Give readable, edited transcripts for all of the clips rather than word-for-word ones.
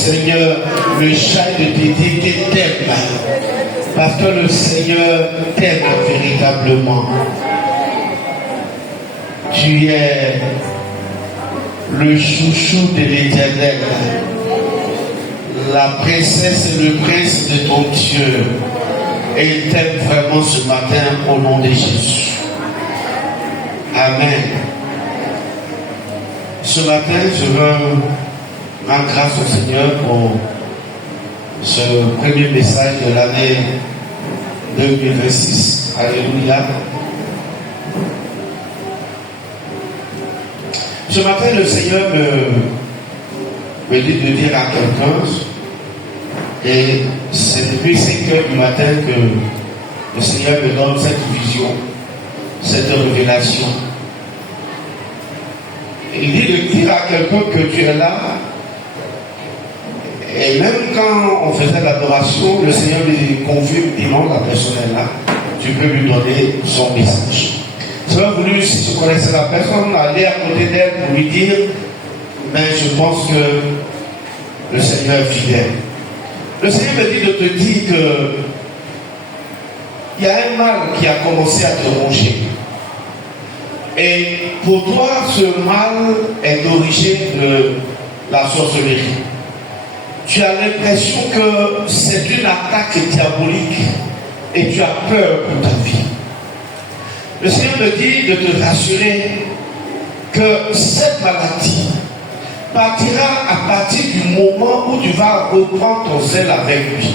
Seigneur, le chat de Tété t'aime. Parce que le Seigneur t'aime véritablement. Tu es le chouchou de l'Éternel, la princesse et le prince de ton Dieu. Et il t'aime vraiment ce matin au nom de Jésus. Amen. Ce matin, je veux rendre grâce au Seigneur pour ce premier message de l'année 2026. Alléluia. Ce matin, le Seigneur me dit de dire à quelqu'un, et c'est depuis 5 heures du matin que le Seigneur me donne cette vision, cette révélation. Il dit de dire à quelqu'un que tu es là. Et même quand on faisait l'adoration, le Seigneur lui confirme, dit non, la personne est là. Tu peux lui donner son message. J'aurais voulu, si tu connaissais la personne, aller à côté d'elle pour lui dire, mais je pense que le Seigneur est fidèle. Le Seigneur me dit de te dire que il y a un mal qui a commencé à te ronger. Et pour toi, ce mal est d'origine de la sorcellerie. Tu as l'impression que c'est une attaque diabolique et tu as peur pour ta vie. Le Seigneur me dit de te rassurer que cette maladie partira à partir du moment où tu vas reprendre ton zèle avec lui.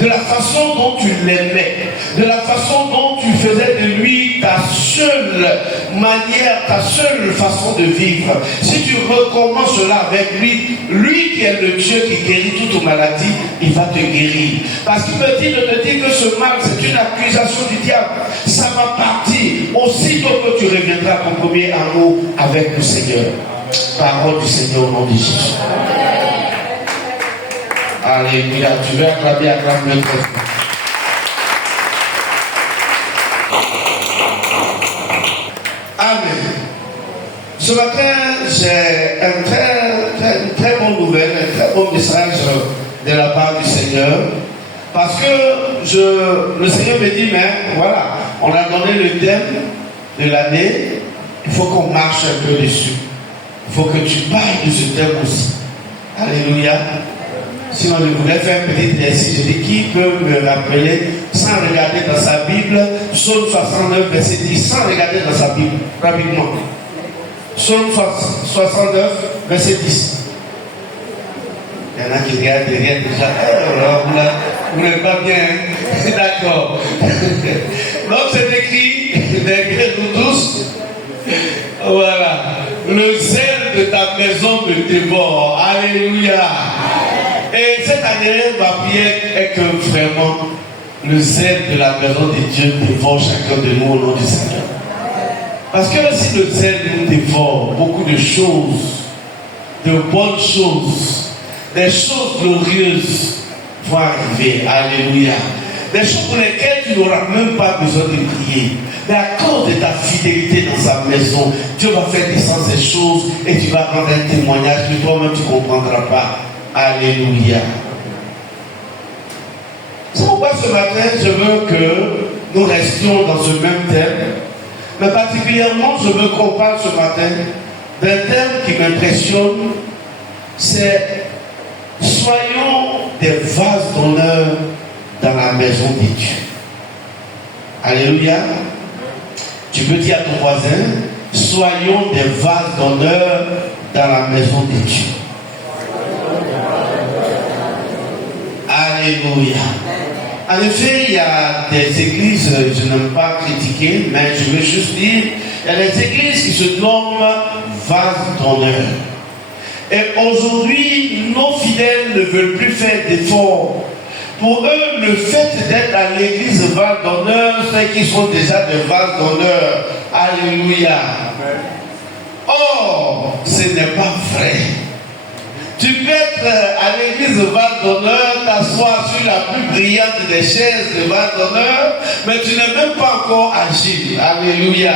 De la façon dont tu l'aimais, de la façon dont tu faisais de lui ta seule manière, ta seule façon de vivre. Si tu recommences cela avec lui, lui qui est le Dieu qui guérit toute maladie, il va te guérir. Parce qu'il me dit de te dire que ce mal, c'est une accusation du diable. Ça va partir aussitôt que tu reviendras à ton premier amour avec le Seigneur. Parole du Seigneur au nom de Jésus. Alléluia. Tu veux acclamer, acclame-le très fort. Amen. Ce matin, j'ai une très bonne nouvelle, un très bon message de la part du Seigneur. Parce que le Seigneur me dit, mais voilà, on a donné le thème de l'année, il faut qu'on marche un peu dessus. Il faut que tu parles de ce thème aussi. Alléluia. Sinon, je voulais faire un petit exercice. Je dis, qui peut me rappeler, sans regarder dans sa Bible, Psaume 69, verset 10, sans regarder dans sa Bible, rapidement. Psaume 69, verset 10. Il y en a qui regardent derrière déjà. Alors, vous n'êtes pas bien. D'accord. Donc, c'est écrit, derrière nous tous. Voilà. Le zèle de ta maison me dévore. Alléluia. Et cette année, ma prière est que vraiment le zèle de la maison de Dieu dévore chacun de nous au nom du Seigneur. Parce que si le zèle nous dévore, beaucoup de choses, de bonnes choses, des choses glorieuses vont arriver. Alléluia. Des choses pour lesquelles tu n'auras même pas besoin de prier. Mais à cause de ta fidélité dans sa maison, Dieu va faire descendre ces choses et tu vas rendre un témoignage que toi-même tu ne comprendras pas. Alléluia. C'est pourquoi ce matin, je veux que nous restions dans ce même thème. Mais particulièrement, je veux qu'on parle ce matin d'un thème qui m'impressionne. C'est soyons des vases d'honneur dans la maison de Dieu. Alléluia. Tu peux dire à ton voisin, soyons des vases d'honneur dans la maison de Dieu. Alléluia. En effet, il y a des églises, je n'aime pas critiquer, mais je veux juste dire, il y a des églises qui se nomment vases d'honneur. Et aujourd'hui, nos fidèles ne veulent plus faire d'efforts. Pour eux, le fait d'être à l'église vase d'honneur, c'est qu'ils sont déjà des vases d'honneur. Alléluia. Or, ce n'est pas vrai. Tu peux être à l'église vase d'honneur, t'asseoir sur la plus brillante des chaises de vase d'honneur, mais tu n'es même pas encore agile. Alléluia.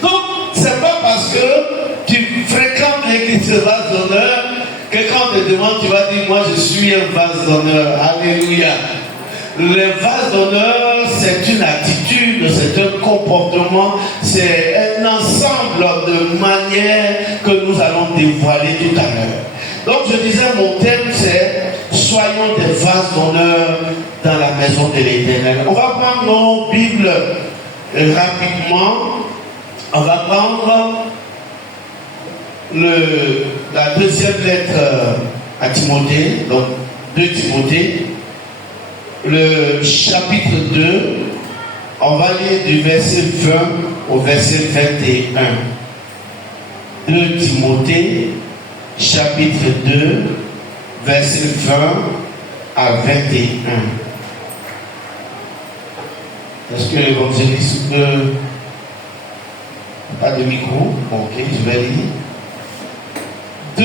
Donc, c'est pas parce que tu fréquentes l'église vase d'honneur Que quand on te demande, tu vas dire, moi je suis un vase d'honneur. Alléluia. Le vase d'honneur, c'est une attitude, c'est un comportement, c'est un ensemble de manières que nous allons dévoiler tout à l'heure. Donc je disais, mon thème c'est soyons des vases d'honneur dans la maison de l'Éternel. On va prendre nos Bibles rapidement. On va prendre la deuxième lettre à Timothée, donc 2 Timothée, le chapitre 2, on va lire du verset 20 au verset 21. 2 Timothée, chapitre 2, verset 20 à 21. Est-ce que l'évangéliste peut... Pas de micro? Ok, je vais lire. 2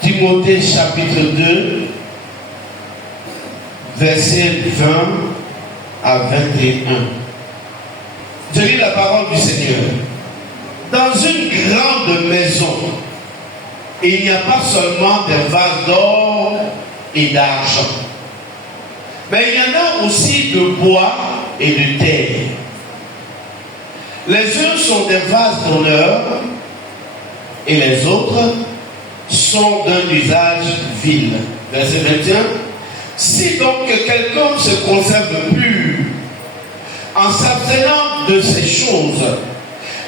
Timothée, chapitre 2, verset 20 à 21. Je lis la parole du Seigneur. Dans une grande maison, il n'y a pas seulement des vases d'or et d'argent, mais il y en a aussi de bois et de terre. Les uns sont des vases d'honneur et les autres sont d'un usage vil. Verset 21. Si donc quelqu'un se conserve pur en s'abstenant de ces choses,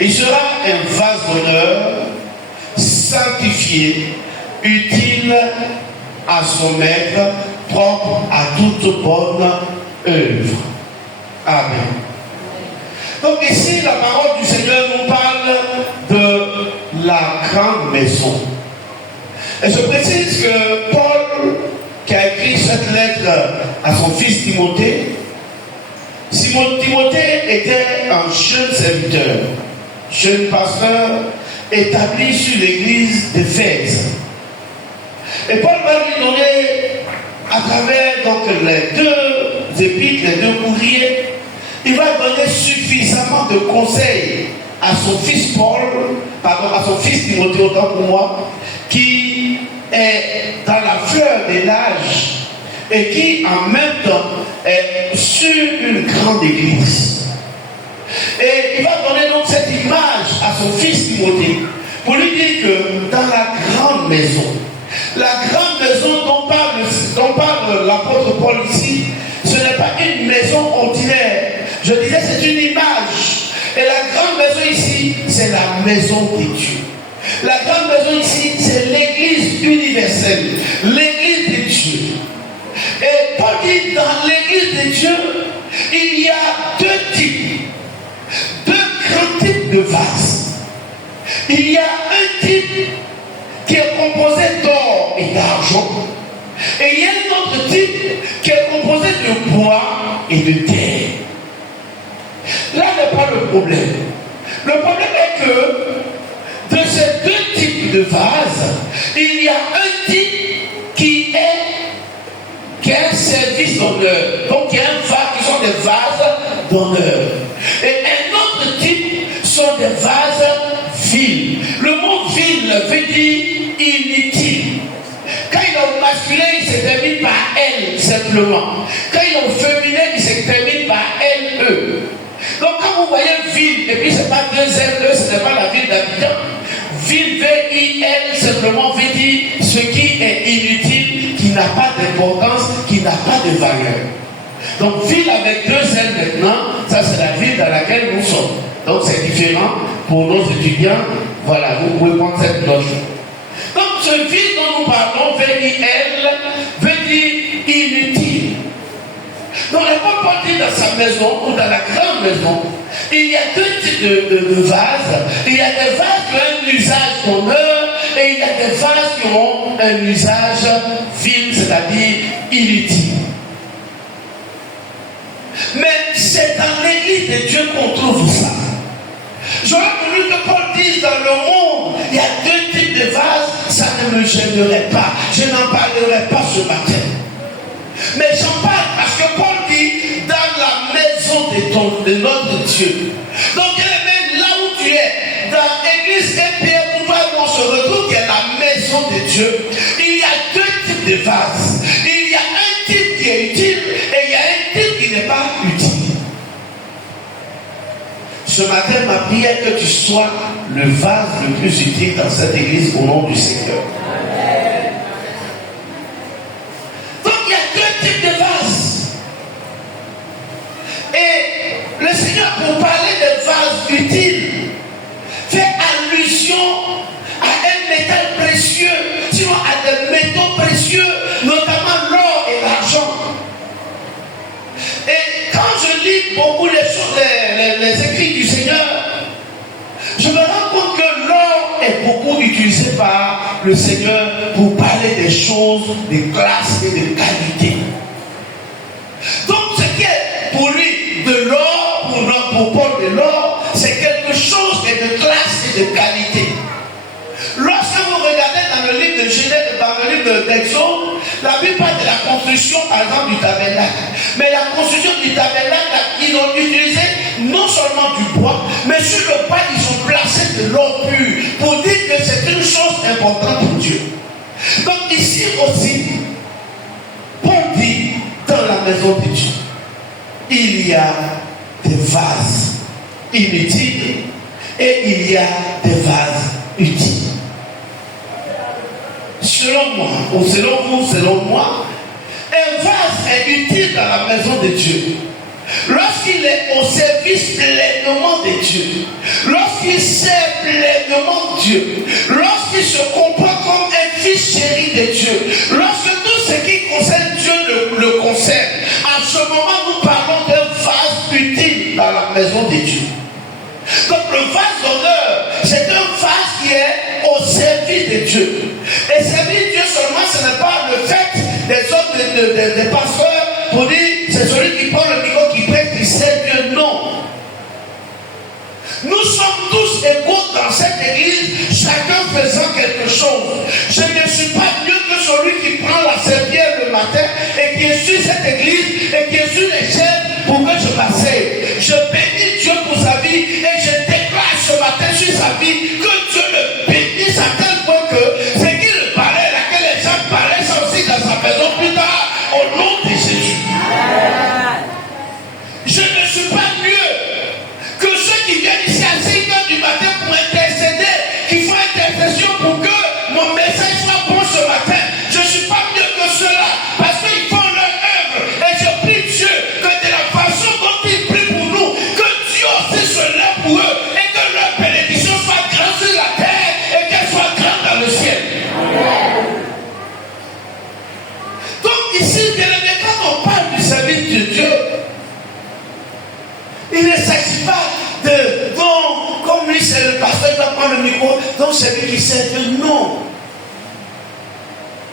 il sera un vase d'honneur, sanctifié, utile à son maître, propre à toute bonne œuvre. Amen. Donc ici, la parole du Seigneur nous parle de la grande maison. Et je précise que Paul, qui a écrit cette lettre à son fils Timothée, Timothée était un jeune serviteur, jeune pasteur établi sur l'église d'Éphèse. Et Paul va lui donner, à travers donc les 2 épîtres, les 2 courriers, il va donner suffisamment de conseils à son fils à son fils Timothée, autant pour moi, qui est dans la fleur de l'âge et qui en même temps est sur une grande église. Et il va donner donc cette image à son fils Timothée pour lui dire que dans la grande maison dont parle l'apôtre Paul ici, ce n'est pas une maison ordinaire. Je disais, c'est une image. Et la grande maison ici, c'est la maison de Dieu. La grande maison ici, c'est l'église universelle, l'église de Dieu. Et Paul dit, dans l'église de Dieu, il y a 2 grands types de vases. Il y a un type qui est composé d'or et d'argent. Et il y a un autre type qui est composé de bois et de terre. Là n'est pas le problème. Le problème est que de ces 2 types de vases, il y a un type qui est un service d'honneur. Donc il y a un vase qui sont des vases d'honneur. Et un autre type sont des vases vils. Le mot vil veut dire inutile. Quand il est au masculin, il se termine par elle simplement. Quand il est au féminin, il se termine par elle. Donc quand vous voyez ville, et puis ce n'est pas 2 L, ce n'est pas la ville d'habitants. Ville, V-I-L, simplement veut dire ce qui est inutile, qui n'a pas d'importance, qui n'a pas de valeur. Donc ville avec 2 L maintenant, ça c'est la ville dans laquelle nous sommes. Donc c'est différent pour nos étudiants. Voilà, vous pouvez prendre cette note. Donc ce ville dont nous parlons, V-I-L, veut dire inutile. Donc l'apôtre Paul dit dans sa maison, ou dans la grande maison, il y a 2 types de vases. Il y a des vases qui ont un usage d'honneur et il y a des vases qui ont un usage vil, c'est-à-dire inutile. Mais c'est dans l'église de Dieu qu'on trouve ça. J'aurais voulu que Paul dise dans le monde, il y a 2 types de vases, ça ne me gênerait pas. Je n'en parlerai pas ce matin. Mais j'en parle parce que Paul dit dans la maison de notre Dieu. Donc même là où tu es, dans l'église et Pierre, où on se retrouve, il y a la maison de Dieu. de vases. Il y a un type qui est utile et il y a un type qui n'est pas utile. Ce matin, ma prière est que tu sois le vase le plus utile dans cette église au nom du Seigneur. Donc il y a deux types de vases. Et le Seigneur, pour parler de vases utiles, fait allusion à un métal précieux, sinon à des métaux précieux, notamment l'or et l'argent. Et quand je lis beaucoup les choses, les écrits du Seigneur, je me rends compte que l'or est beaucoup utilisé par le Seigneur pour parler des choses de classe et de qualité. Donc ce qui est pour lui de l'or, pour Paul de l'or, c'est quelque chose de classe et de qualité. Lorsque vous regardez dans le livre de Genèse, dans le livre d'Exode, la Bible parle de la construction, par exemple, du tabernacle. Mais la construction du tabernacle, ils ont utilisé non seulement du bois, mais sur le bois, ils ont placé de l'or pur pour dire que c'est une chose importante pour Dieu. Donc ici aussi, Paul dit, dans la maison de Dieu, il y a des vases inutiles et il y a des vases utiles. Selon moi, ou selon vous, selon moi, un vase est utile dans la maison de Dieu lorsqu'il est au service pleinement de Dieu, lorsqu'il sert pleinement Dieu, lorsqu'il se comporte comme un fils chéri de Dieu, lorsque tout ce qui concerne Dieu le concerne. En ce moment, nous parlons d'un vase utile dans la maison de Dieu. Donc le vase d'honneur, c'est un vase qui est au service de Dieu. Et servir Dieu seulement, ce n'est pas le fait des hommes, des pasteurs, pour dire c'est celui qui prend le micro, qui prête, qui sert Dieu. Non. Nous sommes tous égaux dans cette église, chacun faisant quelque chose. Je ne suis pas mieux que celui qui prend la serviette le matin et qui est sur cette église et qui est sur les chaînes pour que je passe. Je bénis Dieu pour sa vie et je déclare ce matin sur sa vie que Dieu le bénisse à tel point que ce qu'il parlait, laquelle les gens parlaient ça aussi dans sa maison plus tard, au nom de Jésus. Je ne suis pas mieux que ceux qui viennent ici à 5h du matin pour intercéder, qui font intercession pour que mon message soit bon ce matin. Je ne suis pas mieux que ceux-là parce qu'ils font leur œuvre. Et je prie Dieu que de la façon dont ils prient pour nous, que Dieu aussi se lève pour eux et que leur bénédiction soit grande sur la terre et qu'elle soit grande dans le ciel. Donc ici, quand on parle du service de Dieu, il ne s'agit pas de, donc, comme lui c'est le pasteur, il va prendre le micro, donc c'est lui qui sert Dieu. Non.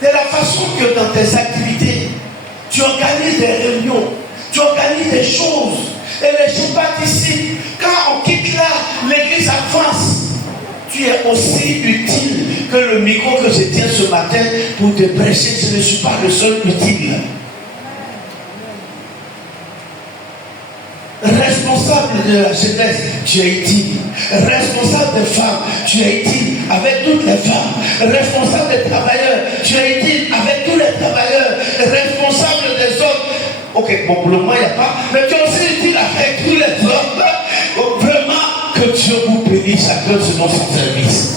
De la façon que dans tes activités, tu organises des réunions, tu organises des choses, et les gens participent. Quand on quitte là, l'église avance. Tu es aussi utile que le micro que je tiens ce matin pour te prêcher. Je ne suis pas le seul utile. Responsable de la jeunesse, tu es utile. Responsable des femmes, tu es utile avec toutes les femmes. Responsable des travailleurs, tu es utile avec tous les travailleurs. Responsable des hommes, ok, bon pour le moment il n'y a pas, mais tu es aussi utile avec tous les hommes. Vraiment que Dieu vous bénisse chacun selon son service.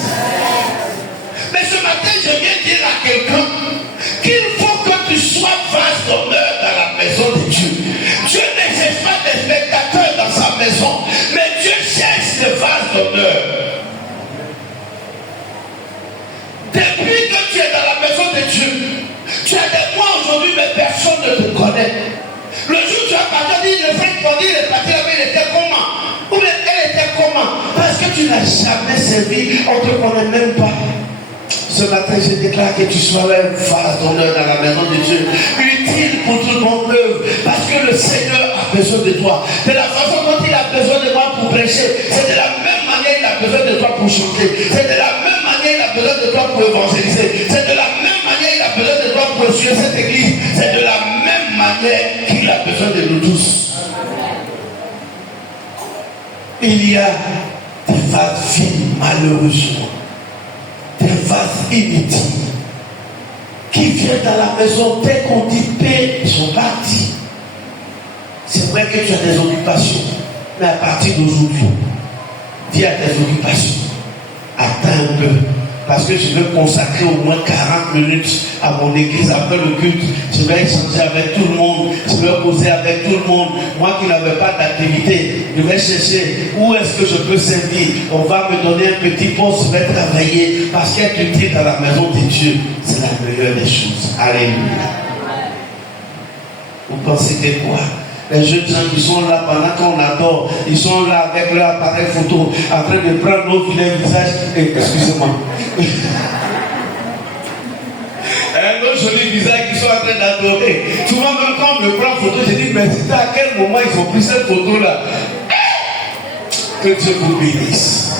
Mais ce matin, je viens dire à quelqu'un qu'il faut que tu sois vase d'honneur dans la maison de Dieu. Dieu ne cherche pas des spectateurs dans sa maison, mais Dieu cherche des vases d'honneur. Depuis que tu es dans la maison de Dieu, tu as des mois aujourd'hui, mais personne ne te connaît. Le jour où tu as parti, le frère qui dit, il est parti là-bas, il était comment? Ou bien elle était comment? Parce que tu n'as jamais servi, on ne te connaît même pas. Ce matin, je déclare que tu sois un vase d'honneur dans la maison de Dieu, utile pour tout le monde œuvre, parce que le Seigneur a besoin de toi. De la façon dont il a besoin de moi pour prêcher, c'est de la même manière qu'il a besoin de toi pour chanter, c'est de la même manière qu'il a besoin de toi pour évangéliser, c'est de la même manière qu'il a besoin de toi pour suivre cette église, c'est de la même manière qu'il a besoin de nous tous. Il y a des vases vides, malheureusement. Des vases inutiles. qui viennent dans la maison, dès qu'on dit paix, ils sont partis. C'est vrai que tu as des occupations, mais à partir d'aujourd'hui, dis à tes occupations, attends un peu, parce que je veux consacrer au moins 40 minutes à mon église après le culte. Je vais échanger avec tout le monde, je vais causer avec tout le monde. Moi qui n'avais pas d'activité, je vais chercher où est-ce que je peux servir. On va me donner un petit poste, je vais travailler, parce qu'être utile dans la maison de Dieu, c'est la meilleure des choses. Alléluia. Vous pensez que quoi? Les jeunes gens qui sont là pendant qu'on adore, ils sont là avec leur appareil photo, en train de prendre nos vilains visages. Excusez-moi. Nos jolis visages qui sont en train d'adorer. Souvent, même quand on me prend photo, je dis, mais c'est à quel moment ils ont pris cette photo-là? Que Dieu vous bénisse.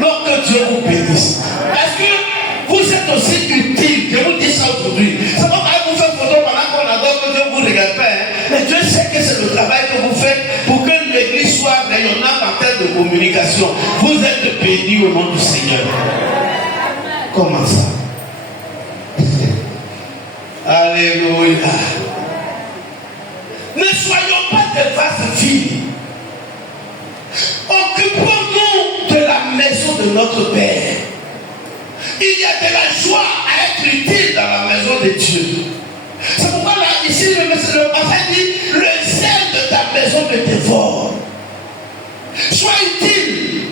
Non, que Dieu vous bénisse. Parce que vous êtes aussi utile. Je vous dis ça aujourd'hui. C'est pas parce que vous faites photo pendant qu'on adore que Dieu vous regarde pas. Mais Dieu sait que c'est le travail que vous faites pour que l'église soit rayonnante en termes de communication. Vous êtes bénis au nom du Seigneur. Comment ça? Alléluia. Ne soyons pas des vases vides. Occupons-nous de la maison de notre Père. Il y a de la joie à être utile dans la maison de Dieu. C'est pourquoi là, ici, le passage dit, le zèle de ta maison me dévore. Sois utile.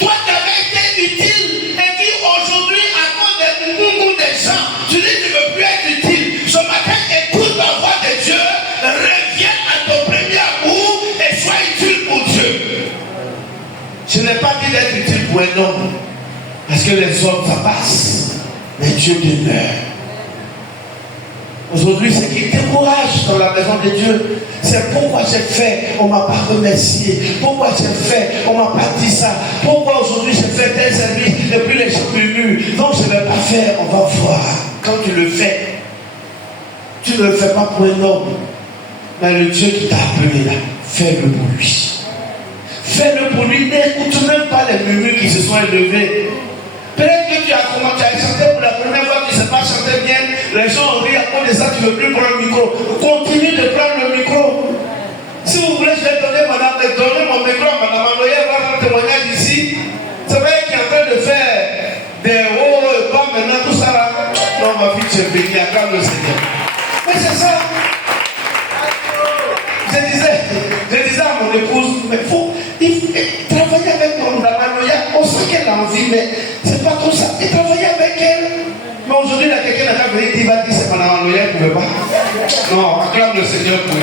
Toi qui avais été utile et qui aujourd'hui, à cause des mouvements des gens, tu dis que tu ne veux plus être utile. Ce matin, écoute la voix de Dieu, reviens à ton premier amour et sois utile pour Dieu. Je n'ai pas dit d'être utile pour un homme, parce que les hommes, ça passe, mais Dieu demeure. Aujourd'hui, ce qui décourage dans la maison de Dieu, c'est pourquoi j'ai fait, on ne m'a pas remercié. Pourquoi j'ai fait, on ne m'a pas dit ça. Pourquoi aujourd'hui j'ai fait tel service et puis les gens murmurent. Donc je ne vais pas faire, on va voir. Quand tu le fais, tu ne le fais pas pour un homme, mais le Dieu qui t'a appelé là, fais-le pour lui. Fais-le pour lui, n'écoute même pas les murmures qui se sont élevés. Peut-être que tu as commencé à chanter pour la première fois, tu ne sais pas chanter bien, les gens ont ri à cause de ça, tu ne veux plus prendre le micro. Continue de prendre le micro. Si vous voulez, je vais donner mon micro à Madame Anoye, va rendre témoignage ici. C'est vrai qu'il est en train de faire des hauts et bas maintenant, tout ça là. Non, ma fille, tu es bénie, acclame le Seigneur. Mais c'est ça. Je disais à mon épouse, mais il faut travailler avec Madame Anoye. On sent qu'elle a envie, mais c'est pas tout ça. Et travailler avec elle. Mais aujourd'hui, il y a quelqu'un qui a venu dire, va dire, c'est Madame Anoye, elle ne pouvait pas. Non, acclame le Seigneur pour elle.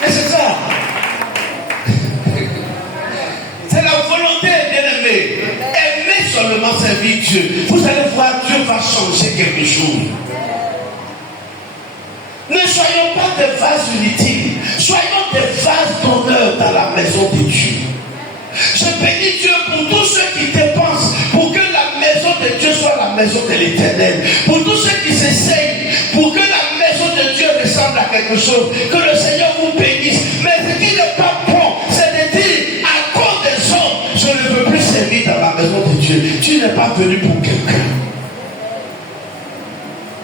Mais c'est ça. C'est la volonté, bien-aimée. Aimer seulement servir Dieu. Vous allez voir, Dieu va changer quelque chose. Ne soyons pas des vases inutiles. Soyons des vases d'honneur dans la maison de Dieu. Je bénis Dieu pour tous ceux qui dépensent pour que la maison de Dieu soit la maison de l'Éternel. Pour tous ceux qui s'essayent pour que la maison de Dieu ressemble à quelque chose. Que le Seigneur vous bénisse. Mais ce qui n'est pas bon, c'est de dire à cause des hommes, je ne veux plus servir dans la maison de Dieu. Tu n'es pas venu pour quelqu'un.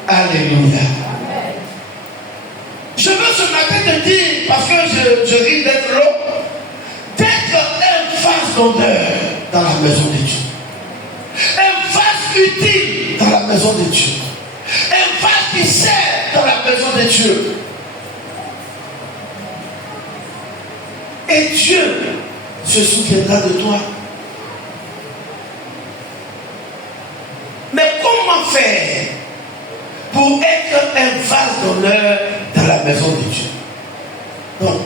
Alléluia. Je veux ce matin te dire, parce que je ris d'être là, d'être un vase d'honneur dans la maison de Dieu. Un vase utile dans la maison de Dieu. Un vase qui sert dans la maison de Dieu. Et Dieu se souviendra de toi. Mais comment faire pour être un vase d'honneur dans la maison de Dieu? Donc,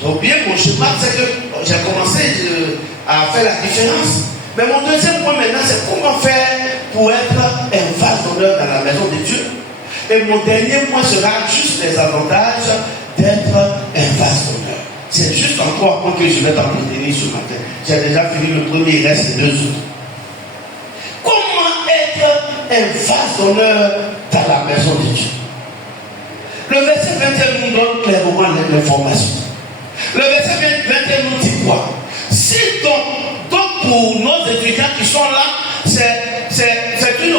j'ai oublié mon chemin, c'est que j'ai commencé à faire la différence. Mais mon deuxième point maintenant, c'est comment faire pour être un vase d'honneur dans la maison de Dieu. Et mon dernier point sera juste les avantages d'être un vase d'honneur. C'est juste en 3 points que je vais t'entretenir ce matin. J'ai déjà fini le premier, il reste les 2 autres. Comment être un vase d'honneur dans la maison de Dieu? Le verset 21 nous donne clairement l'information. Le verset 21 nous dit quoi? Si donc pour nos étudiants qui sont là, c'est une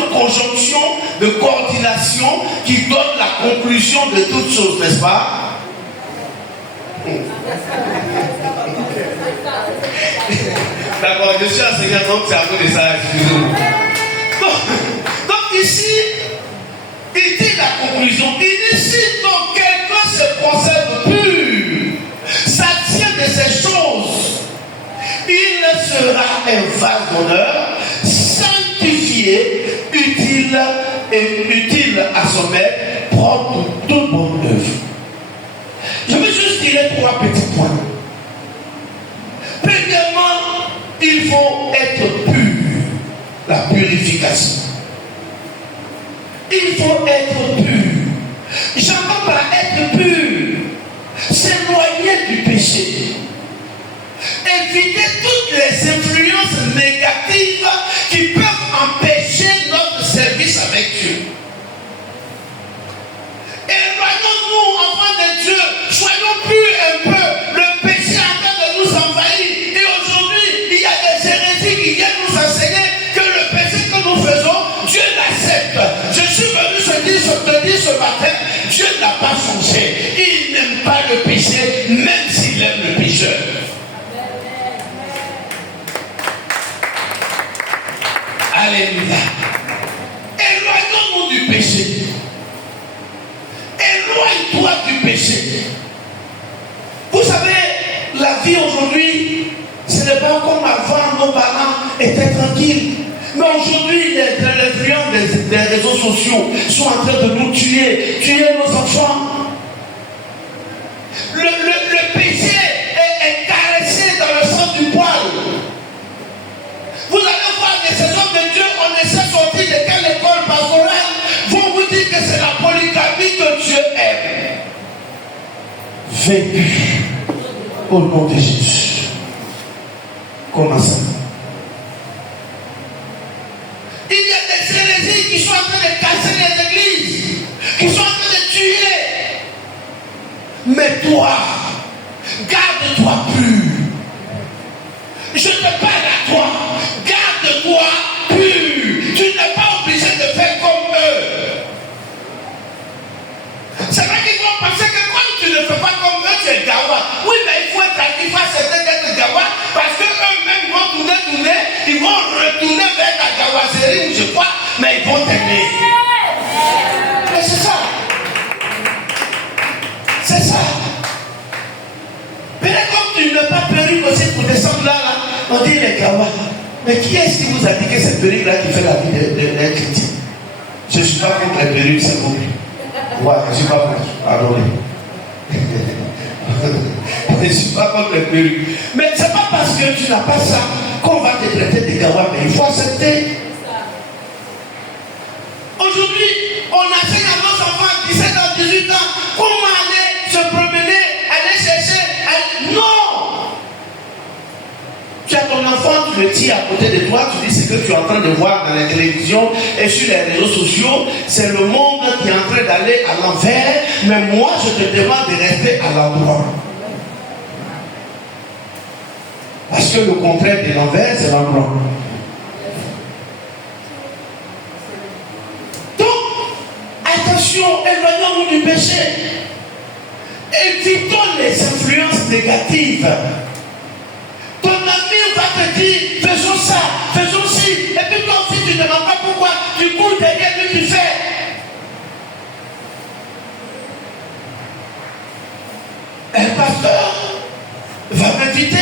la conclusion de toutes choses, n'est-ce pas? D'accord, je suis enseignant, donc c'est à cause de ça, excusez-moi. Donc ici, il dit la conclusion. Il dit si donc quelqu'un se conserve pur, s'abstient de ces choses, il sera un vase d'honneur, sanctifié, utile à son maître, propre pour toute bonne œuvre. Je veux juste dire 3 petits points. Premièrement, il faut être pur, la purification. Il faut être pur. J'entends par être pur, s'éloigner du péché. Éviter toutes les influences négatives qui peuvent empêcher notre service avec Dieu. Éloignons-nous, enfants de Dieu, soyons purs un peu. Le péché est en train de nous envahir. Et aujourd'hui, il y a des hérésies qui viennent nous enseigner que le péché que nous faisons, Dieu l'accepte. Je suis venu te dire ce matin, Dieu n'a pas changé. Il n'aime pas le péché, même s'il aime le pécheur. Alléluia. Éloignons-nous du péché. Éloigne-toi du péché. Vous savez, la vie aujourd'hui, ce n'est pas comme avant, nos parents étaient tranquilles. Mais aujourd'hui, l'influence des réseaux sociaux sont en train de nous tuer nos enfants. Le péché est caressé dans le sang du poil. Vous allez voir que ces hommes de Dieu, on essaie de sortir de quelle école pastorale, vont vous dire que c'est la polygamie que Dieu aime. Vaincu au nom de Jésus. Comment ça? Il y a des hérésies qui sont en train de casser les églises, qui sont en train de tuer. Mais toi, garde-toi pur. Je te parle à toi. Garde-toi pur. Tu n'es pas obligé de faire comme eux. C'est vrai qu'ils vont penser que comme tu ne fais pas comme eux, tu es gawa. Oui, mais il faut être actif, il faut accepter d'être gawa, parce qu'eux-mêmes vont tourner, ils vont retourner vers la gawaserie, je crois, mais ils vont t'aimer. Mais c'est ça. C'est ça. Peut-être comme tu n'as pas perruque aussi pour descendre là, on dit les gawa. Mais qui est-ce qui vous a dit que cette perruque-là qui fait la vie d'un chrétien? Je ne suis pas contre les perruques, c'est bon. Ouais, je ne suis pas contre. Pardonnez. Je ne suis pas contre les perruques. Mais ce n'est pas parce que tu n'as pas ça qu'on va te traiter de gawa, mais il faut accepter. Aujourd'hui, on enseigne à nos enfants à 17 ans, 18 ans, comment aller se promener, aller chercher. Non! Tu as ton enfant, tu le tiens à côté de toi, tu dis ce que tu es en train de voir dans la télévision et sur les réseaux sociaux, c'est le monde qui est en train d'aller à l'envers, mais moi je te demande de rester à l'endroit. Parce que le contraire de l'envers, c'est l'endroit. Donc, attention, éloignons-nous du péché. Évitons les influences négatives. Ton ami va te dire, faisons ça, faisons ci. Et puis toi aussi, tu ne demandes pas pourquoi. Tu cours derrière lui, tu fais. Un pasteur va m'inviter.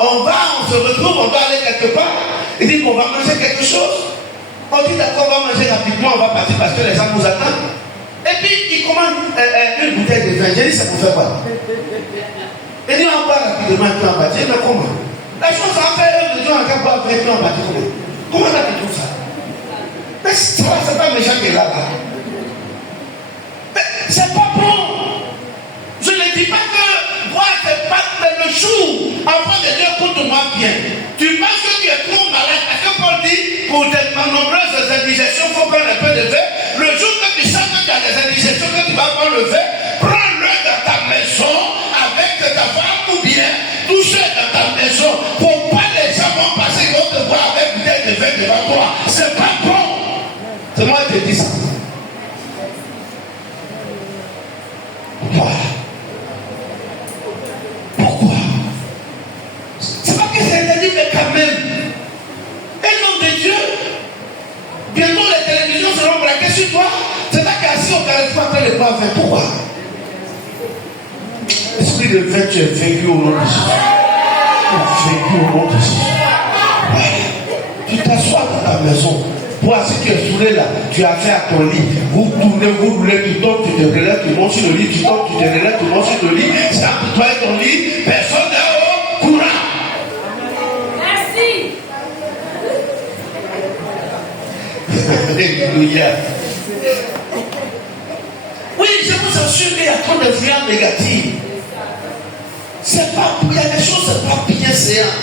On se retrouve, on va aller quelque part. Il dit qu'on va manger quelque chose. On dit d'accord, on va manger rapidement, on va partir parce que les gens nous attendent. Et puis il commande une bouteille de vin. J'ai dit, ça pour faire quoi? Il dit, on va rapidement et puis on va dire, mais comment? La chose à faire, de Dieu, on va boire et puis on va dire comment on a fait tout ça? Mais ça, c'est pas méchant qui est là. Mais c'est pas bon. Je ne dis pas que boire, c'est pas le jour. Enfant de Dieu, écoute-moi bien. Tu penses que tu es trop malade. Parce que Paul dit, pour tes nombreuses indigestions, il faut prendre un peu de vin. Le jour que tu sens que tu as des indigestions, que tu vas prendre le vin, prends-le dans ta maison avec ta femme ou bien tout seul dans ta maison. Pour pas les gens vont passer, ils vont te voir avec une bouteille de vin devant toi. C'est pas bon. C'est moi qui te dis ça. Pourquoi? Pourquoi? C'est pas que c'est interdit, mais quand même. Un homme de Dieu, bientôt les télévisions seront braquées sur toi. C'est pas qu'assis au charisme après les bras faire. Pourquoi? Esprit de fait, tu es vaincu au nom de Jésus. Tu es vaincu au nom de Jésus. Ouais. Tu t'assois dans ta maison. Pour si tu es saoulé là, tu as fait à ton lit. Vous tournez, vous roulez, tu tombes, tu te relèves, tu montes sur le lit, tu tombes, tu te relèves, tu montes sur le lit. C'est entre toi et ton lit. Personne n'est au courant. Merci. Alléluia. Oui, je vous assure qu'il y a trop d'influences négatives. C'est pas, il y a des choses, c'est pas bien séant.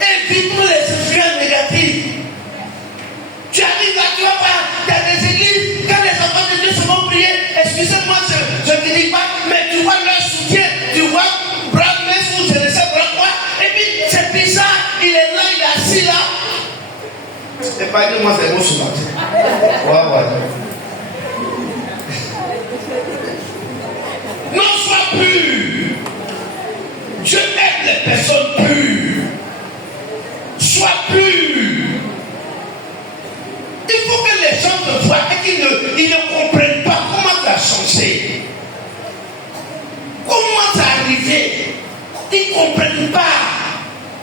Évitons les influences négatives. Tu arrives là, tu vas voir, il y a des églises, quand les enfants de Dieu se vont prier, excusez-moi, je ne te dis pas, mais tu vois leur soutien, tu vois, bras ou je ne sais pas quoi, et puis c'est bizarre, il est là, il est assis là. Épargnez-moi ces mots ce matin. Ouais. Non, sois pur. Dieu aime les personnes pures. Sois pur. Il faut que les gens te voient et qu'ils ne comprennent pas comment tu as changé. Comment tu es arrivé. Ils ne comprennent pas.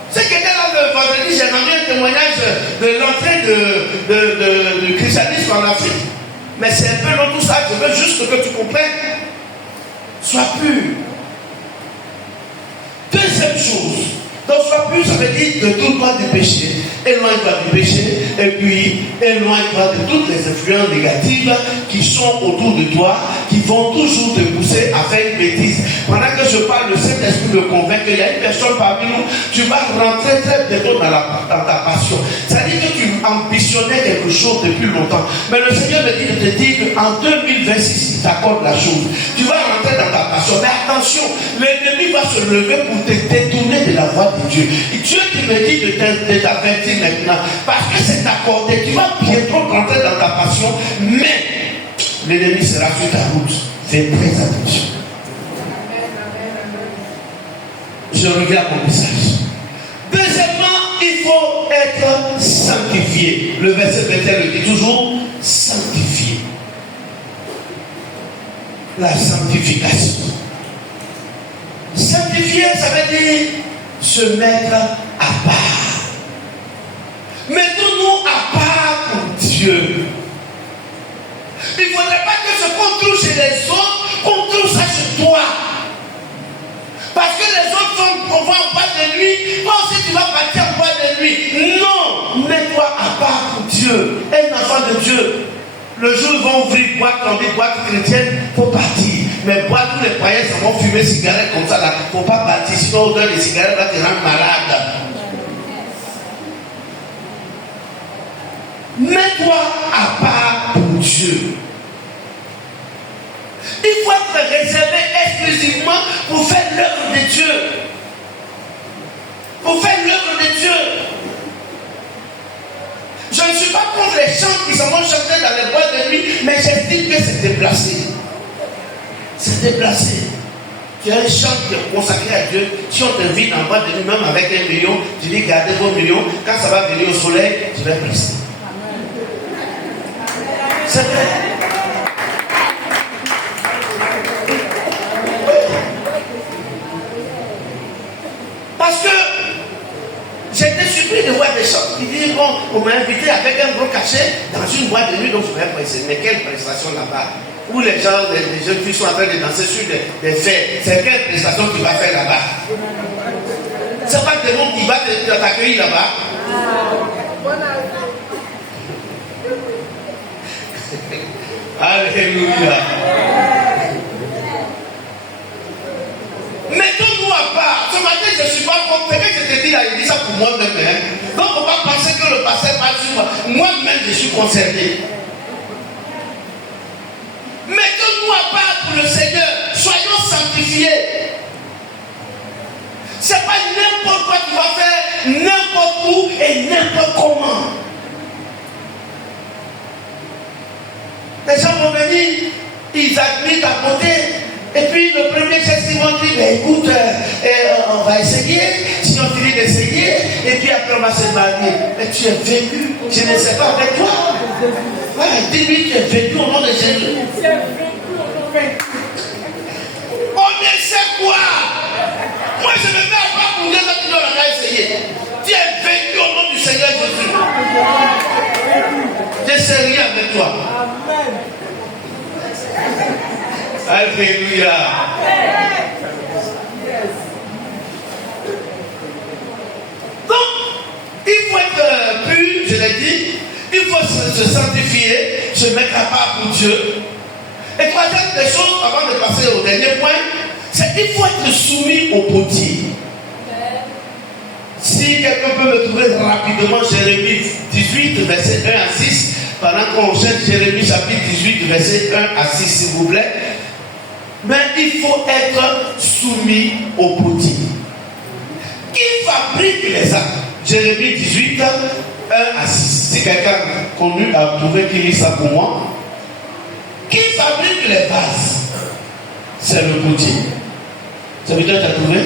C'est que là, le vendredi, j'ai rendu un témoignage de l'entrée du christianisme en Afrique. Mais c'est un peu long tout ça. Je veux juste que tu comprennes. Sois pur. Deuxième chose. Donc sois pur, ça veut dire détourne-toi du péché. Éloigne-toi du péché. Et puis, éloigne-toi de toutes les influences négatives qui sont autour de toi, qui vont toujours te pousser à faire une bêtise. Pendant que je parle, le Saint-Esprit me convainc qu'il y a une personne parmi nous, tu vas rentrer très bientôt dans ta passion. C'est-à-dire que tu ambitionnais quelque chose depuis longtemps. Mais le Seigneur me dit de te dire qu'en 2026, il t'accorde la chose. Tu vas rentrer dans ta passion. Mais attention, l'ennemi va se lever pour te détourner de la voie de Dieu. Et Dieu qui me dit de t'avertir maintenant, parce que c'est accordé, tu vas bientôt rentrer dans ta passion, mais l'ennemi sera sur ta route. Fais très attention. Je reviens à mon message. Deuxièmement, il faut être sanctifié. Le verset 21 le dit toujours, sanctifié. La sanctification. Sanctifier, ça veut dire se mettre à part. Mettons-nous à part pour Dieu. Il ne faudrait pas que ce qu'on trouve chez les autres, qu'on trouve ça chez toi. Parce que les autres on va en bas de lui, toi aussi tu vas partir en bas de lui. Non, mets-toi à part pour Dieu. Un enfant de Dieu. Le jour où ils vont ouvrir boîte, on dit boîte chrétienne, il faut partir. Mais boîte où les païens s'en vont fumer cigarettes comme ça, il ne faut pas partir. Sinon, l'odeur des cigarettes va te rendre malade. Mets-toi à part pour Dieu. Il faut être réservé exclusivement pour faire l'œuvre de Dieu. Pour faire l'œuvre de Dieu. Je ne suis pas contre les chants qui s'en vont chanter dans les boîtes de nuit, mais j'estime que c'est déplacé. C'est déplacé. Tu as un chant qui est consacré à Dieu. Si on t'invite en boîte de nuit, même avec 1 million, tu dis gardez vos millions. Quand ça va venir au soleil, tu vas prester. C'est vrai. Parce que j'étais surpris de voir des gens qui disent bon, on m'a invité avec un gros cachet dans une boîte de nuit, donc je vais presser. Mais quelle prestation là-bas? Où les gens, les jeunes filles sont en train de danser sur des fêtes. C'est quelle prestation tu vas faire là-bas? C'est pas des gens qui va t'accueillir là-bas. Alléluia. Mettons-nous à part. Ce matin, je ne suis pas contre. Peut-être que je te dis là, il dit ça pour moi-même. Hein. Donc, on va penser que le pasteur parle sur moi. Moi-même, je suis concerné. Mettons-nous à part pour le Seigneur. Soyons sanctifiés. Ce n'est pas n'importe quoi tu vas faire, n'importe où et n'importe comment. Les gens vont venir, ils admettent ta beauté. ben écoute, on va essayer, si on finit d'essayer, et puis après on va se marier. Mais tu es vécu, je ne sais pas avec toi. Ouais, dis-lui, tu es vécu au nom de Jésus. On ne sait quoi. Moi je me mets à part pour dire que tu dois essayer. Tu es vécu au nom du Seigneur Jésus. Je ne sais rien avec toi. Alléluia. Donc, il faut être pur, je l'ai dit. Il faut se sanctifier, se mettre à part pour Dieu. Et troisième des choses, avant de passer au dernier point, c'est qu'il faut être soumis au potier. Si quelqu'un peut me trouver rapidement Jérémie 18, verset 1 à 6, pendant qu'on cherche Jérémie chapitre 18, verset 1 à 6, s'il vous plaît. Mais il faut être soumis au potier. Qui fabrique les armes? Jérémie 18, 1 à 6. Si quelqu'un connu a trouvé qui lit ça pour moi. Qui fabrique les vases? C'est le potier. Ça veut dire que tu as trouvé?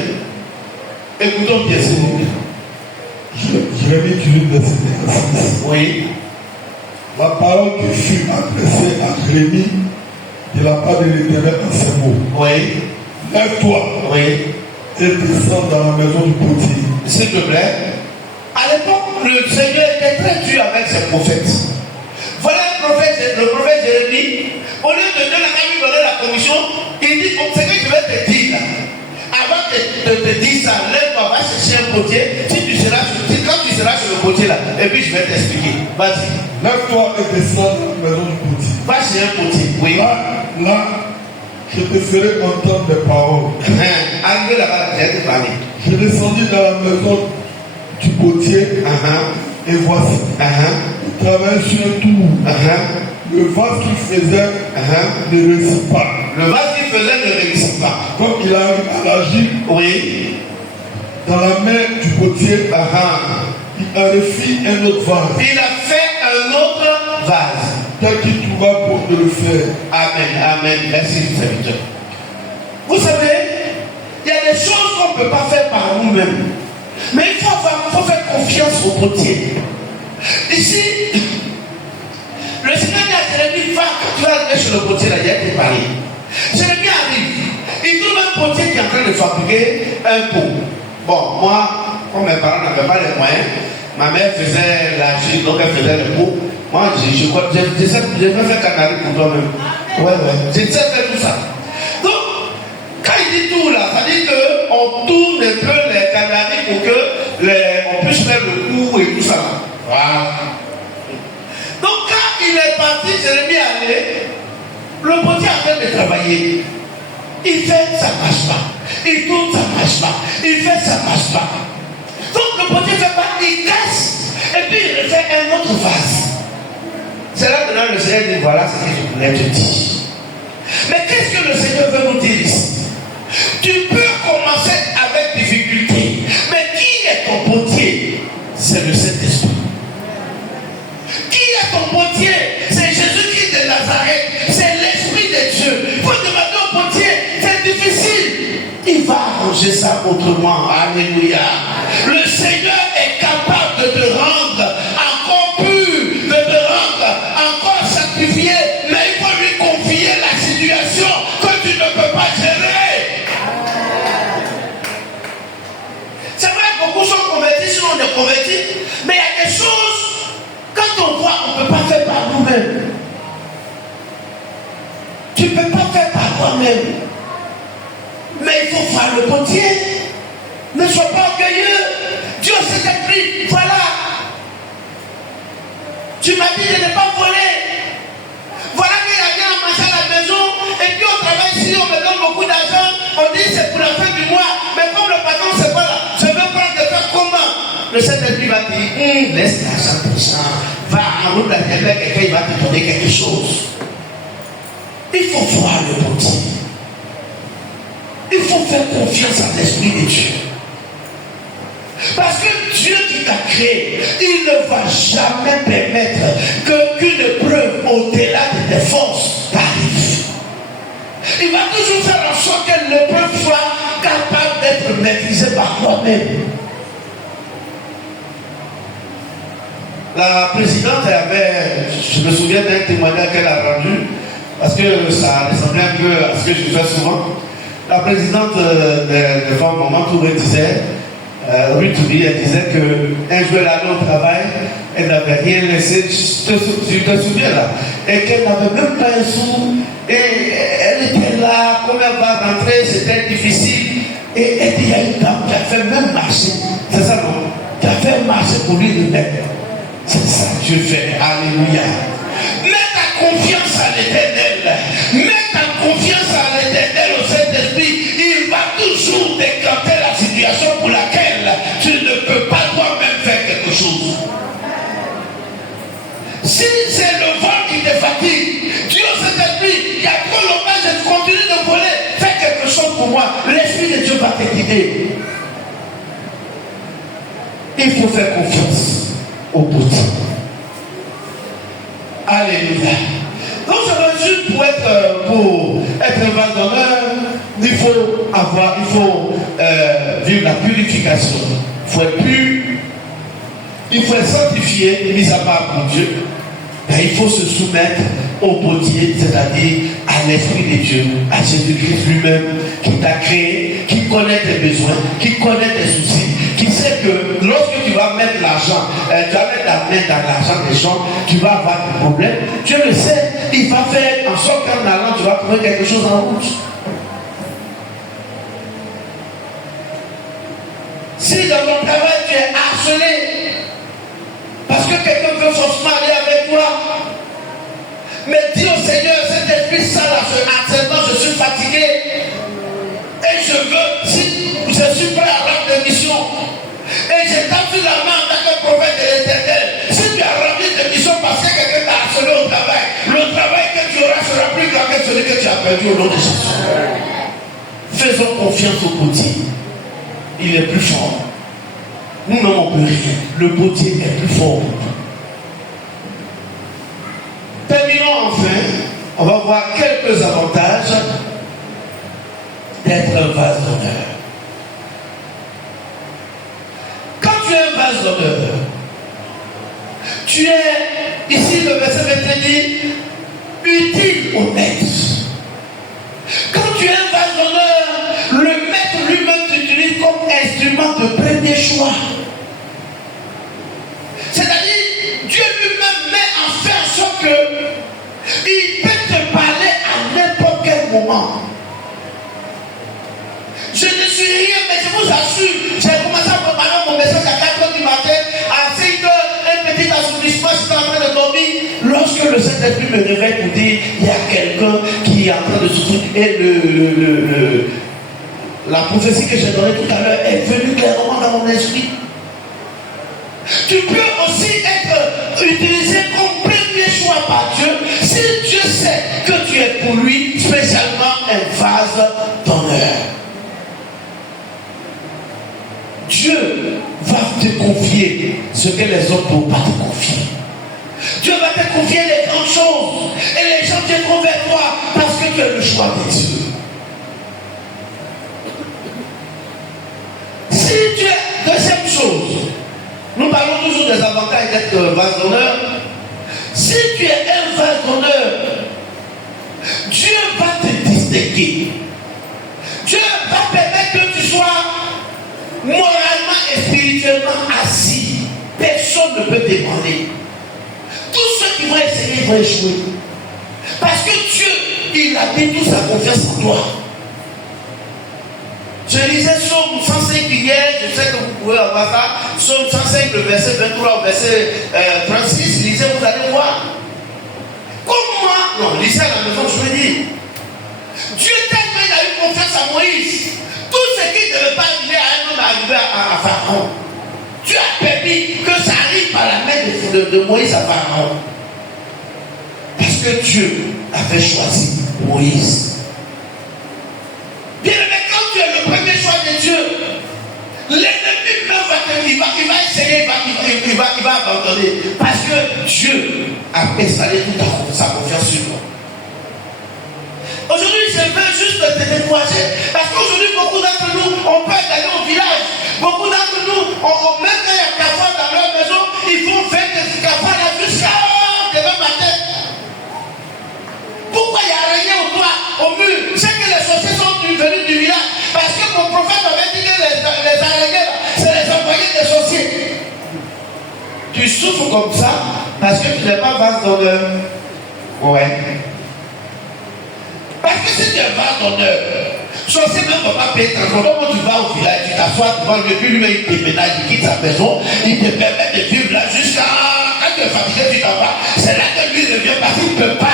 Écoutons bien, s'il vous plaît. Jérémie 18, verset 1 à 6. Oui. La parole qui fut adressée à Jérémie de la part de l'Éternel en ces mots. Oui. Lève-toi Oui. et descends dans la maison du potier. S'il te plaît. À l'époque, le Seigneur était très dur avec ses prophètes. Voilà le prophète Jérémie. Au lieu de lui donner la commission, il dit, c'est que je vais te dire là. Avant de te dire ça, lève-toi, va chercher un potier. Quand tu seras sur le potier là, et puis je vais t'expliquer. Vas-y. Lève-toi et descends dans la maison du potier. Va chercher un potier. Oui. Là, je te ferai entendre des paroles. Arrivé là-bas, j'ai été parlé. Je descendis dans la maison du potier et voici, il travaillait sur un tour. Le vase qu'il faisait ne réussit pas. Le vase qu'il faisait ne réussit pas. Comme il arrive à l'agir dans la main du potier, il en refit un autre vase. Il a fait un autre vase. Tel qu'il trouva pour de le faire. Amen, amen. Merci, serviteur. Vous savez, il y a des choses qu'on ne peut pas faire par nous-mêmes. Mais il faut faire confiance au potier. Ici, le Seigneur dit à Jérémie, va, tu vas aller sur le potier là, il a été parlé. Jérémie arrive. Il trouve un potier qui est en train de fabriquer un pot. Bon, moi, comme mes parents n'avaient pas les moyens, ma mère faisait la gîte, donc elle faisait le pot. Moi, je crois que je vais faire canari pour toi-même. Ouais. Je sais faire tout ça. Donc, quand il dit tout là, ça dit qu'on tourne un peu les canaris pour qu'on puisse faire le coup et tout ça. Voilà. Donc, quand il est parti, Jérémie est allé, le potier a fait de travailler. Il fait, ça ne marche pas. Il tourne, ça ne marche pas. Il fait, ça ne marche pas. Donc, le potier fait pas, il casse, et puis il fait un autre vase. C'est là que le Seigneur dit, voilà ce que je voulais te dire. Mais qu'est-ce que le Seigneur veut nous dire ici? Tu peux commencer avec difficulté, mais qui est ton potier? C'est le Saint-Esprit. Qui est ton potier? C'est Jésus-Christ de Nazareth. C'est l'Esprit de Dieu. Il faut demander au potier, c'est difficile. Il va arranger ça autrement. Alléluia. Le Seigneur est capable de te rendre encore pur, de te rendre encore sanctifié, mais il faut lui confier la situation que tu ne peux pas gérer. C'est vrai que beaucoup sont convertis, sinon on est convertis, mais il y a des choses, quand on voit, on ne peut pas faire par nous-mêmes. Tu ne peux pas faire par toi-même. Mais il faut faire le potier. Ne sois pas orgueilleux. Dieu s'est écrit. Voilà. Tu m'as dit de ne pas voler. Voilà qu'il a bien à manger à la maison. Et puis on travaille ici, on me donne beaucoup d'argent. On dit c'est pour la fin du mois. Mais comme le patron c'est pas là, je veux prendre de toi comment? Le Saint-Esprit va te dire, laisse l'argent pour ça. Va en route avec quelqu'un, il va te donner quelque chose. Il faut voir le potier. Il faut faire confiance à l'Esprit de Dieu. Parce que Dieu qui t'a créé, il ne va jamais permettre qu'une épreuve au-delà de tes forces t'arrive. Il va toujours faire en sorte que l'épreuve soit être maîtrisé par toi-même. La présidente avait, je me souviens d'un témoignage qu'elle a rendu, parce que ça ressemblait un peu à ce que je fais souvent. La présidente de Femmes Maman Touré disait, Ruth Touré, elle disait qu'un jour elle allait au travail, elle n'avait rien laissé, tu te souviens là, et qu'elle n'avait même pas un sou, et elle était là, comme elle va rentrer, c'était difficile, et elle dit, il y a une dame qui a fait même marcher, c'est ça non, qui a fait marcher pour lui de mettre. C'est ça, Dieu fait, alléluia. Mets ta confiance à l'éternel, mets ta confiance à l'éternel au Saint-Esprit, il va toujours décanter la situation pour laquelle tu ne peux pas toi-même faire quelque chose. Si c'est le vol qui te fatigue, Dieu au Saint-Esprit, il y a trop longtemps, je continue de voler, fais quelque chose pour moi, l'Esprit de Dieu va te guider. Il faut faire confiance au potier. Alléluia. Donc je veux juste pour être un vase d'honneur, il faut vivre la purification. Il faut être pur, il faut être sanctifié, mis à part pour Dieu. Et il faut se soumettre au potier, c'est-à-dire à l'Esprit de Dieu, à Jésus-Christ lui-même, qui t'a créé, qui connaît tes besoins, qui connaît tes soucis, qui sait que lorsque tu vas mettre l'argent, tu vas mettre ta main dans l'argent des gens, tu vas avoir des problèmes. Dieu le sait, il va faire en sorte qu'en allant, tu vas trouver quelque chose en route. Si dans ton travail tu es harcelé, parce que quelqu'un veut forcément aller avec toi, mais dis au Seigneur, cet esprit sale à ce harcèlement, je suis fatigué, et je suis prêt à rendre des missions, et j'ai tendu la main en tant que prophète de l'Éternel. Si tu as rendu des missions parce que quelqu'un t'a harcelé au travail, le travail que tu auras sera plus grand que celui que tu as perdu au nom de Jésus. Faisons confiance au potier, il est plus fort. Nous n'avons plus rien. Le potier est plus fort. Terminons enfin. On va voir quelques avantages d'être un vase d'honneur. Quand tu es un vase d'honneur, tu es, ici le verset 21 dit, utile au maître. Quand tu es un vase d'honneur, le maître lui-même t'utilise comme instrument de premier choix. C'est-à-dire, Dieu lui-même met en fait en sorte qu'il peut te parler à n'importe quel moment. Je ne suis rien, mais je vous assure, j'ai commencé à préparer mon message à 4h du matin, à 5h, un petit assouplissement, j'étais en train de dormir. Lorsque le Saint-Esprit me réveille pour dire, il y a quelqu'un qui est en train de souffrir, et la prophétie que j'ai donnée tout à l'heure est venue clairement dans mon esprit. Tu peux aussi être utilisé comme premier choix par Dieu si Dieu sait que tu es pour lui spécialement un vase d'honneur. Dieu va te confier ce que les autres ne peuvent pas te confier. Dieu va te confier les grandes choses et les gens viendront vers toi parce que tu es le choix de Dieu. Si tu es, deuxième chose, nous parlons toujours des avantages d'être vase d'honneur. Si tu es un vase d'honneur, Dieu va te distinguer. Dieu va permettre que tu sois moralement et spirituellement assis. Personne ne peut demander. Tous ceux qui vont essayer vont échouer. Parce que Dieu, il a mis toute sa confiance en toi. Je lisais Psaume 105 hier, je sais que vous pouvez avoir ça. Psaume 105, le verset 23 au verset 36, lisez, vous allez voir. Comment, non, lisez à la maison, je veux dire. Dieu tellement il a eu confiance à Moïse. Tout ce qui ne devait pas arriver à un homme arrivé à Pharaon. Dieu a permis que ça arrive par la main de Moïse à Pharaon. Parce que Dieu avait choisi Moïse. Bien aimé, quand tu es le premier choix de Dieu, l'ennemi même va essayer, il va abandonner. Parce que Dieu a installé toute sa confiance sur toi. Aujourd'hui, je veux juste te décourager. Parce qu'aujourd'hui, beaucoup d'entre nous, on peut aller comme ça parce que tu n'es pas vase d'honneur. Ouais. Parce que si tu es vase d'honneur, sorcier même ne va pas payer transport. Comment tu vas au village, tu t'assois devant le but, lui, il te ménage, il quitte sa maison, il te permet de vivre là jusqu'à quand tu es fatigué, tu t'en vas. C'est là que lui revient parce qu'il ne peut pas.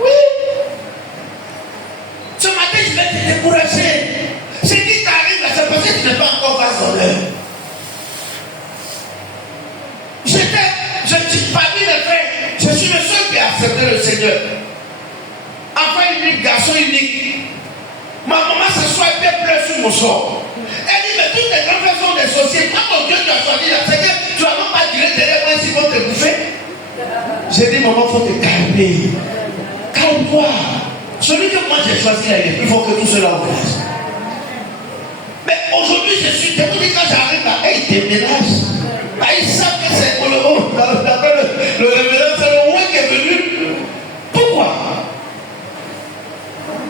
Oui. Ce matin, je vais te décourager. Ce qui t'arrive là, c'est parce que tu n'es pas encore vase d'honneur. Parmi les frères, je suis le seul qui a accepté le Seigneur. Enfant unique, garçon unique. Ma maman s'assoit et pleure sur mon sort. Elle dit, mais toutes les grands frères sont des sorciers. Quand mon Dieu t'a choisi, là, c'est que tu vas même pas tirer derrière moi s'ils vont te bouffer. J'ai dit, maman, il faut te calmer. Calme-toi. Celui que moi j'ai choisi, là, il faut que tout cela fasse. Mais aujourd'hui, je suis tellement dit quand j'arrive là, il te ménage. Bah, ils savent que c'est pour le haut. Le révérend, c'est le roi qui est venu. Pourquoi?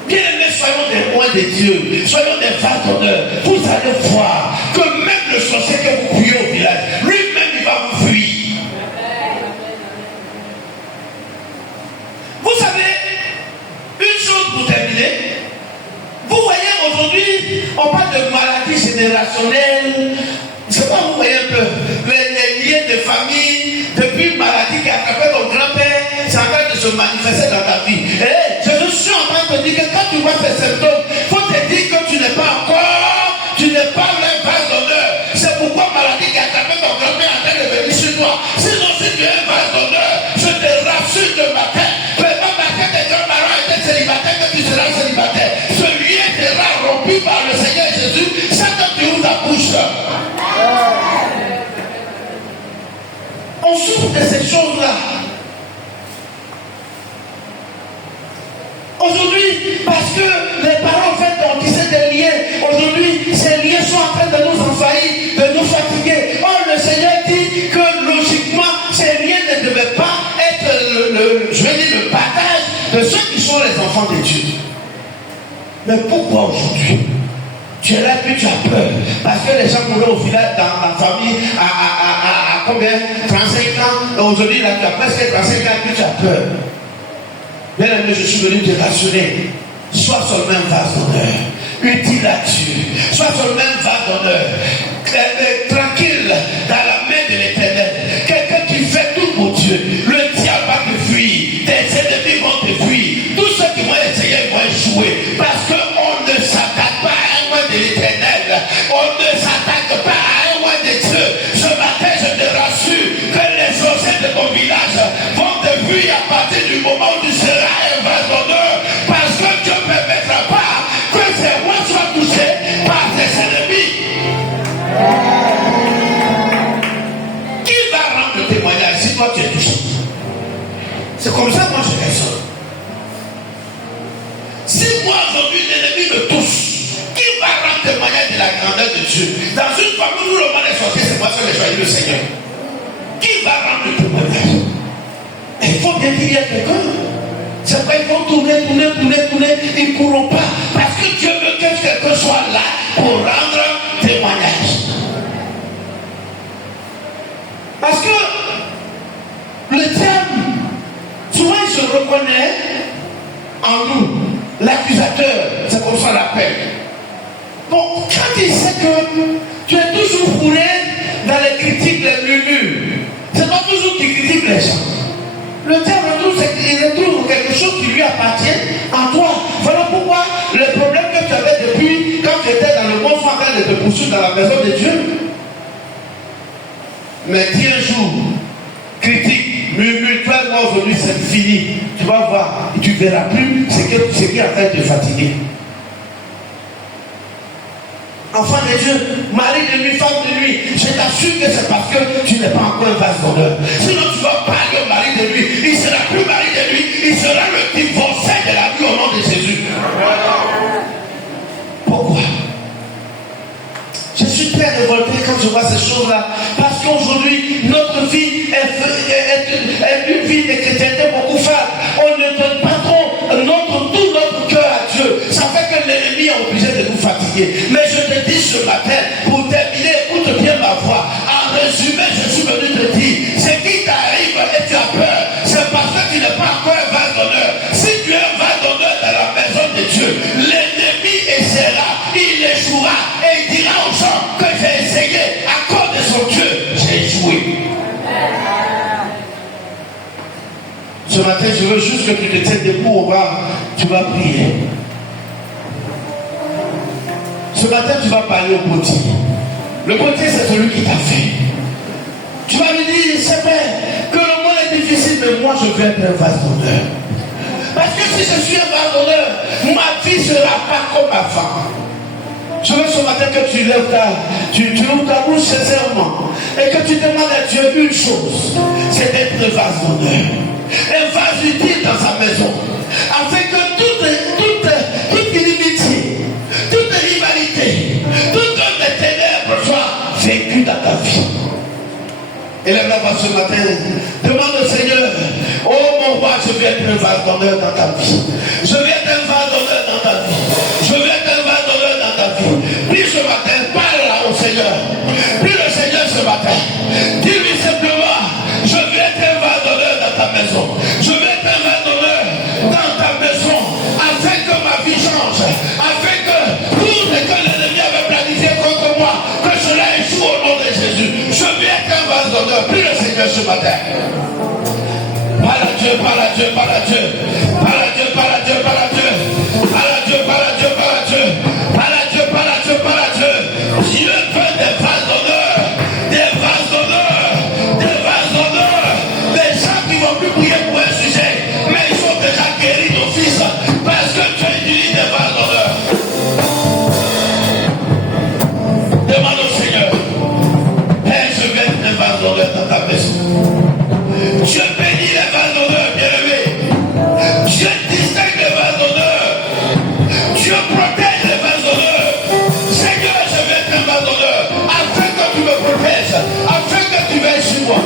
Bien aimés, soyons des rois de Dieu. Soyons des vases d'honneur. Vous allez voir que même le sorcier que vous priez au village, lui-même, il va vous fuir. Vous savez, une chose pour terminer. Vous voyez, aujourd'hui, on parle de maladies générationnelles. Je ne sais pas, vous voyez un peu les liens de famille, depuis une maladie qui a attrapé ton grand-père, c'est en train de se manifester dans ta vie. Et je suis en train de te dire que quand tu vois ces symptômes, il faut te dire que tu n'es pas le vase d'honneur. C'est pourquoi maladie qui a attrapé ton grand-père est en train de venir sur toi. Sinon, si tu es un vase d'honneur, je te rassure de matin, peu importe parce que tes grands-parents étaient célibataires, que tu seras célibataire. Ce lien sera rompu par le Seigneur Jésus, chaque fois que tu ouvres ta bouche. On souffre de ces choses-là. Aujourd'hui, parce que les parents ont fait tisser des liens, aujourd'hui, ces liens sont en train de nous envahir, de nous fatiguer. Or, le Seigneur dit que logiquement, ces liens ne devaient pas être le partage de ceux qui sont les enfants de Dieu. Mais pourquoi aujourd'hui? Tu es là et puis tu as peur. Parce que les gens mouraient au village dans la famille à combien? 35 ans. Aujourd'hui, là, tu as presque 35 ans et puis tu as peur. Bien aimé, je suis venu te rassurer. Sois seulement un vase d'honneur. Utile à Dieu. Sois seulement un vase d'honneur. Tranquille dans la main de l'Éternel. Quelqu'un qui fait tout pour Dieu. Le diable va te fuir. Tes ennemis vont te fuir. Tous ceux qui vont essayer vont échouer. Parce qu'on ne s'attaque pas à un roi de l'Éternel. On ne s'attaque pas à un roi de Dieu. Ce matin, je te rassure que les sorciers de ton village vont te fuir à partir du moment où tu seras un vase d'honneur. Parce que Dieu ne permettra pas que ces rois soient touchés par ses ennemis. Qui va rendre le témoignage si toi tu es touché? C'est comme ça que moi je raisonne. Si moi aujourd'hui l'ennemi me touche, qui va rendre témoignage de la grandeur de Dieu? Dans une famille où le monde est sorti, c'est moi qui ai choisi le Seigneur. Qui va rendre le témoignage? Il faut bien qu'il y ait quelqu'un. C'est pas ils vont tourner, ils ne pourront pas. Parce que Dieu veut que quelqu'un soit là pour rendre témoignage. Parce que le terme, souvent il se reconnaît en nous. L'accusateur, c'est comme ça on l'appelle. Bon, quand il sait que tu es toujours fourré dans les critiques, les murmures, c'est pas toujours qui critique les gens. Le terme retrouve, c'est qu'il retrouve quelque chose qui lui appartient en toi. Voilà pourquoi les problèmes que tu avais depuis quand tu étais dans le monde sont en train de te poursuivre dans la maison de Dieu. Mais dis un jour, critique, murmure, toi et moi aujourd'hui c'est fini. Tu vas voir, et tu ne verras plus ce qui est en train de te fatiguer. Enfant de Dieu, mari de nuit, femme de nuit, je t'assure que c'est parce que tu n'es pas encore un vase d'honneur. Sinon tu vas parler au mari de nuit, il ne sera plus mari de nuit, il sera le divorcé de la vie au nom de Jésus. Pourquoi? Je suis très révolté quand je vois ces choses-là. Parce qu'aujourd'hui, notre vie est une vie de chrétienté beaucoup fade. On ne donne pas trop tout notre cœur à Dieu. Ça fait que l'ennemi est obligé de nous fatiguer. Mais je te dis ce matin, pour terminer, écoute bien ma voix. En que tu te tiens debout, tu vas prier. Ce matin, tu vas parler au potier. Le potier, c'est celui qui t'a fait. Tu vas lui dire, c'est vrai que le monde est difficile, mais moi, je vais être un vase d'honneur. Parce que si je suis un vase d'honneur, ma vie ne sera pas comme avant. Je veux ce matin que tu lèves tu ouvres ta bouche sincèrement et que tu demandes à Dieu une chose, c'est d'être un vase d'honneur. Un vase utile dans sa maison. Afin que toute inimitié, toute rivalité, toute œuvre de ténèbres soit vécue dans ta vie. Élève la voix ce matin. Demande au Seigneur, oh mon roi, je vais être un vase d'honneur dans ta vie. Je vais être un vase d'honneur dans ta vie. Je vais être un vase d'honneur dans ta vie. Prie ce matin, parle au Seigneur. Prie le Seigneur ce matin. Dis-lui simplement, je vais être un vase d'honneur dans ta maison. Je vais être un vase d'honneur dans ta maison. Afin que ma vie change. Afin que tout ce que l'ennemi avait planifié contre moi, que cela échoue au nom de Jésus. Je vais être un vase d'honneur. Prie le Seigneur ce matin. Parle à Dieu, parle à Dieu, parle à Dieu. Parle à Dieu, parle à Dieu, parle à Dieu. Parle à Dieu, parle à Dieu, parle à Dieu. Parle à Dieu, parle à Dieu, parle à Dieu. Dieu veut des vases d'honneur. Des vases d'honneur. Des vases d'honneur. Des gens qui ne vont plus prier pour un sujet, mais ils sont déjà guéris d'office. Parce que tu utilises des vases d'honneur. Demande au Seigneur. Père, je vais être un vase d'honneur dans ta maison. Je bénis les vases d'honneur, bien-aimés. Je distingue les vases d'honneur. Je protège les vases d'honneur. Seigneur, je vais être un vase d'honneur. Afin que tu me protèges. Afin que tu veilles sur moi.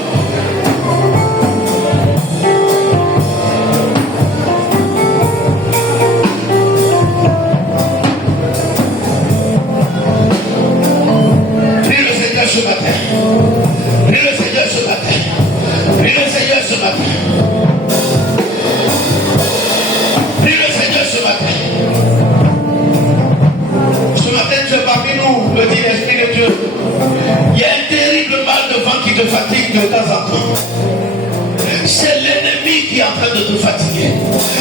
Prie le Seigneur ce matin. Prie le Seigneur ce matin. Prie le Seigneur ce matin. Prie le Seigneur ce matin. Ce matin, tu es parmi nous, le dit l'Esprit de Dieu. Il y a un terrible mal de vent qui te fatigue de temps en temps. C'est l'ennemi qui est en train de te fatiguer.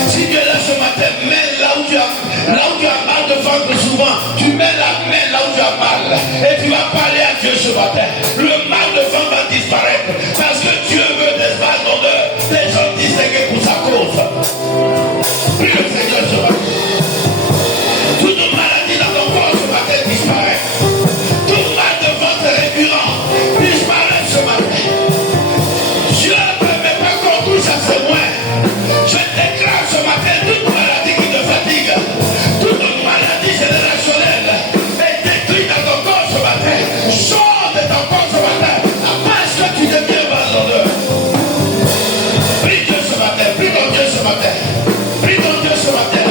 Si tu es là ce matin, mets là où tu as mal de ventre souvent, tu mets la main là où tu as mal. Et tu vas parler à Dieu ce matin. Le mal de ventre va disparaître. Parce que Dieu veut des vases d'honneur, des gens distingués pour sa cause. Prie le Seigneur ce matin. Toute maladie dans ton corps ce matin disparaît. Tout mal de ventre récurrent disparaît ce matin. Dieu ne permet pas qu'on touche à ce moins. Je déclare ce matin toute maladie qui te fatigue, toute maladie générationnelle est détruite dans ton corps ce matin. Sors de ton corps ce matin parce que tu deviens vase d'honneur. Prie Dieu ce matin, prie ton Dieu ce matin, prie ton Dieu ce matin.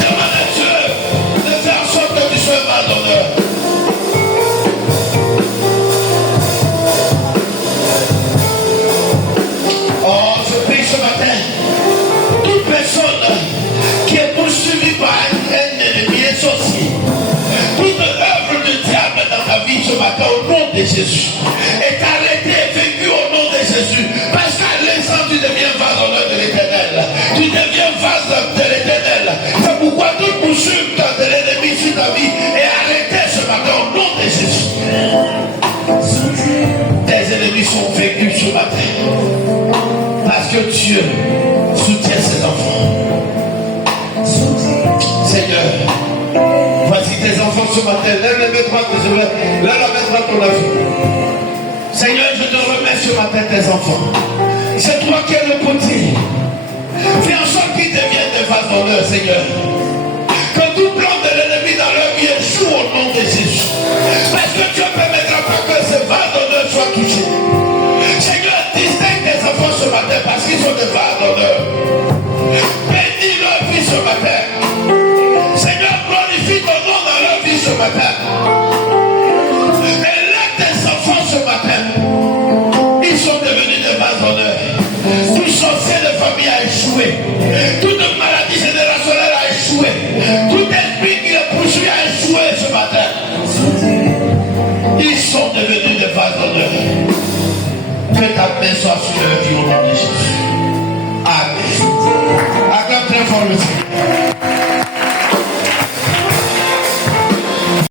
Demande à Dieu de faire en sorte que tu sois vase d'honneur. Oh, je prie ce matin, toute personne qui est poursuivie par un ennemi, un sorcier, toute œuvre du diable dans ta vie ce matin, au nom de Jésus, est arrêtée, vécue au nom de Jésus, parce qu'à l'instant tu deviens vase d'honneur de l'Éternel, tu deviens vase de l'Éternel. C'est pourquoi toute poursuite de l'ennemi sur ta vie est arrêtée ce matin au nom de Jésus. Tes ennemis sont vécus ce matin. Parce que Dieu soutient ses enfants. Seigneur, voici tes enfants ce matin. Lève les mains droites, lève la main droite pour la vie. Seigneur, je te remets ce matin tes enfants. C'est toi qui es le potier. Fais en sorte qu'ils deviennent des vases d'honneur, Seigneur. Que tout plan de l'ennemi dans leur vie échoue au nom de Jésus. Parce que Dieu ne permettra pas que ces vases d'honneur soient touchés. Seigneur, distingue tes enfants ce matin parce qu'ils sont des vases d'honneur. Bénis leur vie ce matin. Seigneur, glorifie ton nom dans leur vie ce matin. Élève tes enfants ce matin. Ils sont devenus des vases d'honneur. Tout sorcier de famille a échoué. Toute maladie générationnelle a échoué. Tout esprit qui le poursuit a échoué ce matin. Ils sont devenus des vases d'honneur. Que ta main soit sur leur vie au nom de Jésus. Amen. très fort le Seigneur.